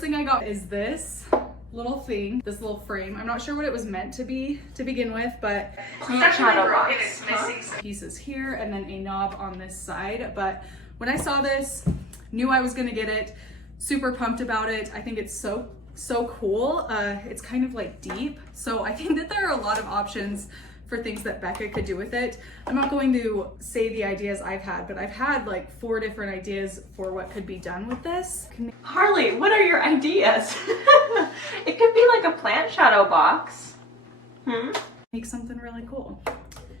Thing I got is this little thing, this little frame. I'm not sure what it was meant to be to begin with, but plant shadow box. Pieces here and then a knob on this side. But when I saw this, knew I was gonna get it, super pumped about it. I think it's so cool. It's kind of like deep, so I think that there are a lot of options for things that Becca could do with it. I'm not going to say the ideas I've had, but I've had like 4 different ideas for what could be done with this. Harley, what are your ideas? It could be like a plant shadow box. Make something really cool.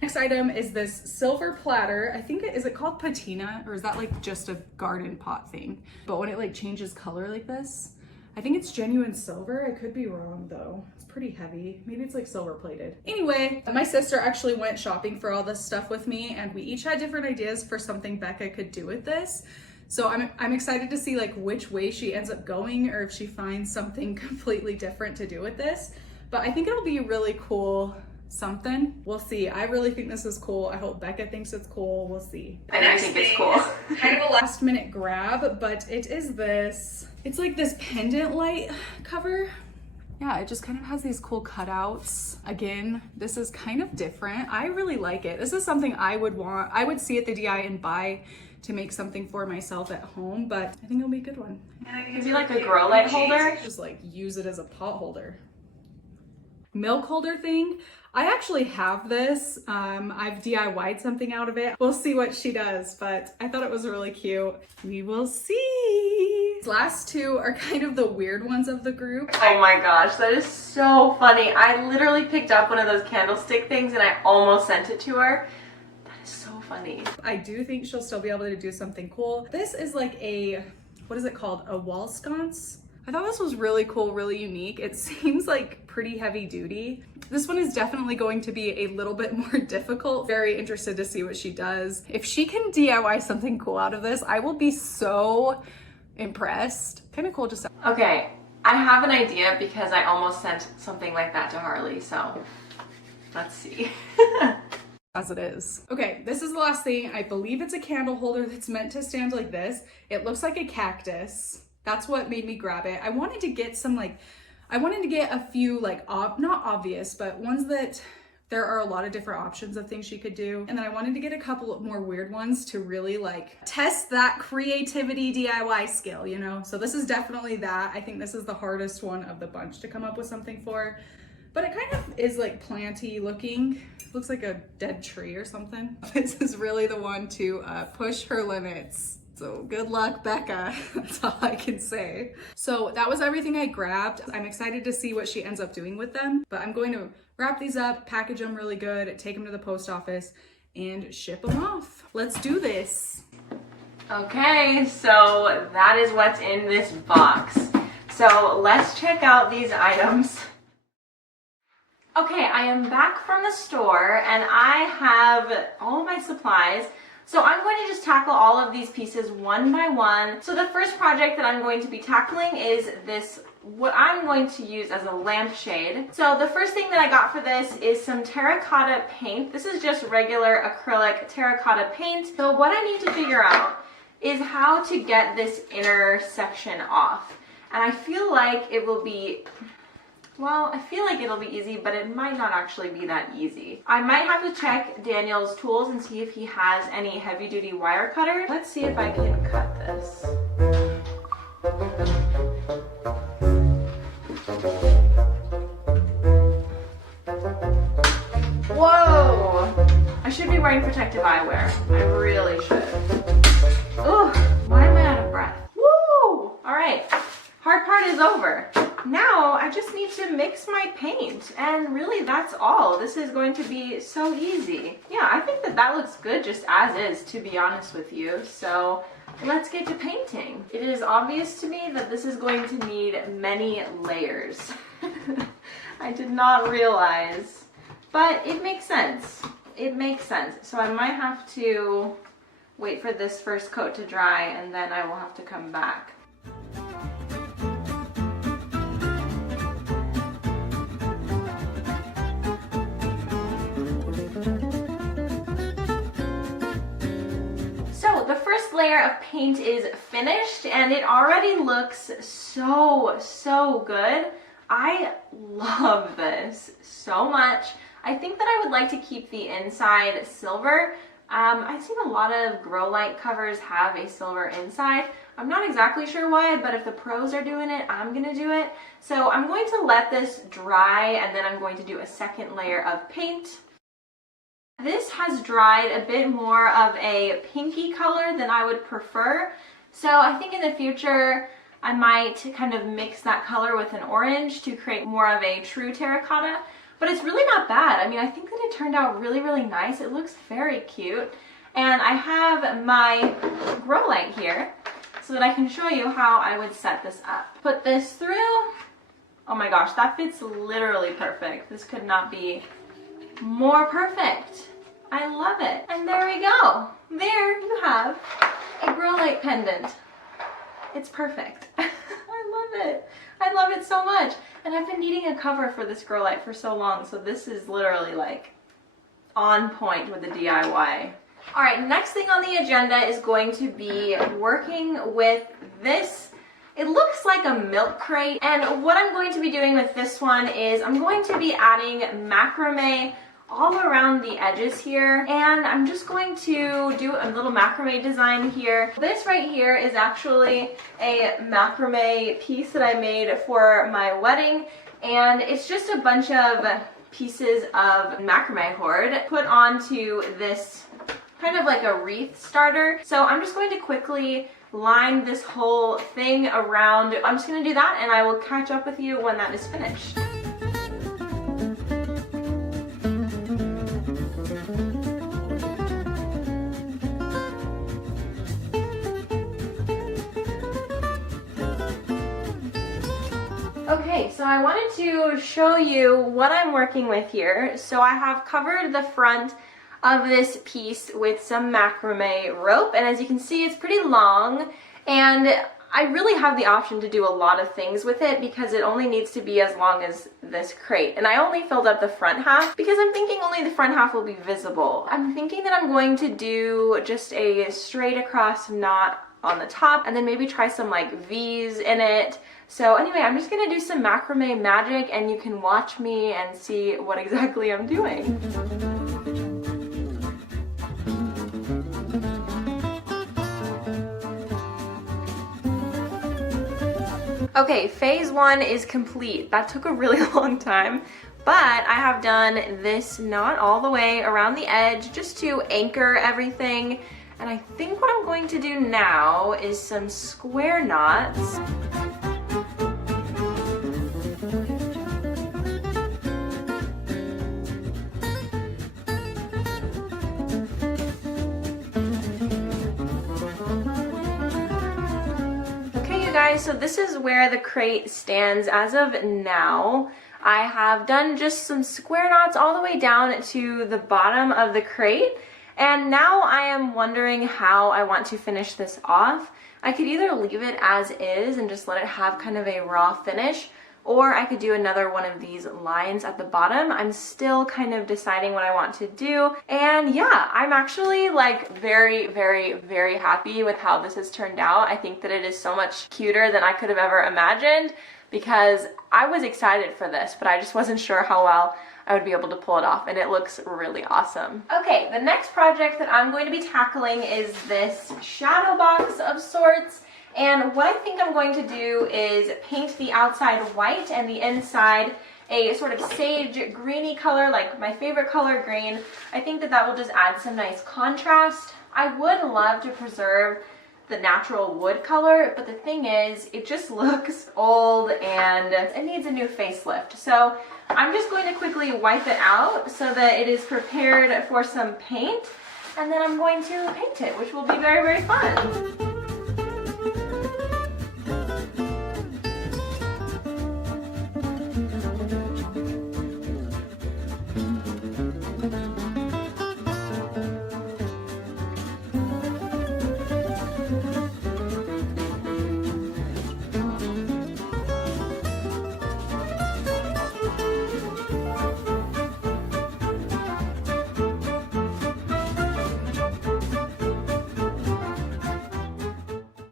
Next item is this silver platter. I think is it called patina, or is that like just a garden pot thing? But when it like changes color like this, I think it's genuine silver. I could be wrong though. It's pretty heavy. Maybe it's like silver plated. Anyway, my sister actually went shopping for all this stuff with me, and we each had different ideas for something Becca could do with this. So I'm excited to see like which way she ends up going, or if she finds something completely different to do with this. But I think it'll be really cool something. We'll see. I really think this is cool. I hope Becca thinks it's cool. We'll see. And I think it's cool. Kind of a last minute grab, but it is this. It's like this pendant light cover. Yeah, it just kind of has these cool cutouts. Again, this is kind of different. I really like it. This is something I would want. I would see at the DI and buy to make something for myself at home, but I think it'll be a good one. Could be like a grow light holder. Just like use it as a pot holder. Milk holder thing. I actually have this. I've DIY'd something out of it. We'll see what she does, but I thought it was really cute. We will see. These last 2 are kind of the weird ones of the group. Oh my gosh, that is so funny. I literally picked up one of those candlestick things and I almost sent it to her. That is so funny. I do think she'll still be able to do something cool. This is like a, what is it called? A wall sconce. I thought this was really cool, really unique. It seems like pretty heavy duty. This one is definitely going to be a little bit more difficult. Very interested to see what she does. If she can DIY something cool out of this, I will be so impressed. Kind of cool just. Okay, I have an idea because I almost sent something like that to Harley, so let's see. As it is. Okay, this is the last thing. I believe it's a candle holder that's meant to stand like this. It looks like a cactus. That's what made me grab it. I wanted to get some I wanted to get a few like, not obvious, but ones that there are a lot of different options of things she could do. And then I wanted to get a couple of more weird ones to really like test that creativity DIY skill, you know? So this is definitely that. I think this is the hardest one of the bunch to come up with something for. But it kind of is like planty looking. Looks like a dead tree or something. This is really the one to push her limits. So good luck, Becca. That's all I can say. So that was everything I grabbed. I'm excited to see what she ends up doing with them, but I'm going to wrap these up, package them really good, take them to the post office, and ship them off. Let's do this. Okay, so that is what's in this box. So let's check out these items. Okay, I am back from the store and I have all of my supplies. So I'm going to just tackle all of these pieces one by one. So the first project that I'm going to be tackling is this, what I'm going to use as a lampshade. So the first thing that I got for this is some terracotta paint. This is just regular acrylic terracotta paint. So what I need to figure out is how to get this inner section off. And I feel like it will be, well, I feel like it'll be easy, but it might not actually be that easy. I might have to check Daniel's tools and see if he has any heavy-duty wire cutters. Let's see if I can cut this. Whoa! I should be wearing protective eyewear. I really should. Ugh, why am I out of breath? Woo! All right, hard part is over. Now I just need to mix my paint, and really that's all. This is going to be so easy. Yeah, I think that that looks good just as is, to be honest with you. So let's get to painting. It is obvious to me that this is going to need many layers. I did not realize, but it makes sense. It makes sense. So I might have to wait for this first coat to dry, and then I will have to come back. layer of paint is finished and it already looks so good. I love this so much. I think that I would like to keep the inside silver. I've seen a lot of grow light covers have a silver inside. I'm not exactly sure why, but if the pros are doing it, I'm gonna do it. So I'm going to let this dry and then I'm going to do a second layer of paint. This has dried a bit more of a pinky color than I would prefer. So I think in the future, I might kind of mix that color with an orange to create more of a true terracotta. But it's really not bad. I mean, I think that it turned out really nice. It looks very cute. And I have my grow light here so that I can show you how I would set this up. Put this through. Oh my gosh, that fits literally perfect. This could not be more perfect. I love it. And there we go. There you have a grow light pendant. It's perfect. I love it. I love it so much. And I've been needing a cover for this grow light for so long, so this is literally like on point with the DIY. All right, next thing on the agenda is going to be working with this. It looks like a milk crate, and what I'm going to be doing with this one is I'm going to be adding macrame all around the edges here, and I'm just going to do a little macrame design here. This right here is actually a macrame piece that I made for my wedding, and it's just a bunch of pieces of macrame hoard put onto this kind of like a wreath starter. So I'm just going to quickly line this whole thing around. I'm just going to do that and I will catch up with you when that is finished. Okay, so I wanted to show you what I'm working with here. So I have covered the front of this piece with some macrame rope, and as you can see, it's pretty long, and I really have the option to do a lot of things with it because it only needs to be as long as this crate. And I only filled up the front half because I'm thinking only the front half will be visible. I'm thinking that I'm going to do just a straight across knot on the top and then maybe try some like V's in it. So anyway, I'm just gonna do some macrame magic and you can watch me and see what exactly I'm doing. Okay, phase one is complete. That took a really long time, but I have done this knot all the way around the edge just to anchor everything. And I think what I'm going to do now is some square knots. Guys, so this is where the crate stands as of now. I have done just some square knots all the way down to the bottom of the crate, and now I am wondering how I want to finish this off. I could either leave it as is and just let it have kind of a raw finish, or I could do another one of these lines at the bottom. I'm still kind of deciding what I want to do. And yeah, I'm actually like very happy with how this has turned out. I think that it is so much cuter than I could have ever imagined because I was excited for this, but I just wasn't sure how well I would be able to pull it off, and it looks really awesome. Okay, the next project that I'm going to be tackling is this shadow box of sorts. And what I think I'm going to do is paint the outside white and the inside a sort of sage greeny color, like my favorite color, green. I think that that will just add some nice contrast. I would love to preserve the natural wood color, but the thing is, it just looks old and it needs a new facelift. So I'm just going to quickly wipe it out so that it is prepared for some paint, and then I'm going to paint it, which will be very fun.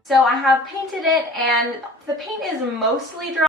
So I have painted it and the paint is mostly dry.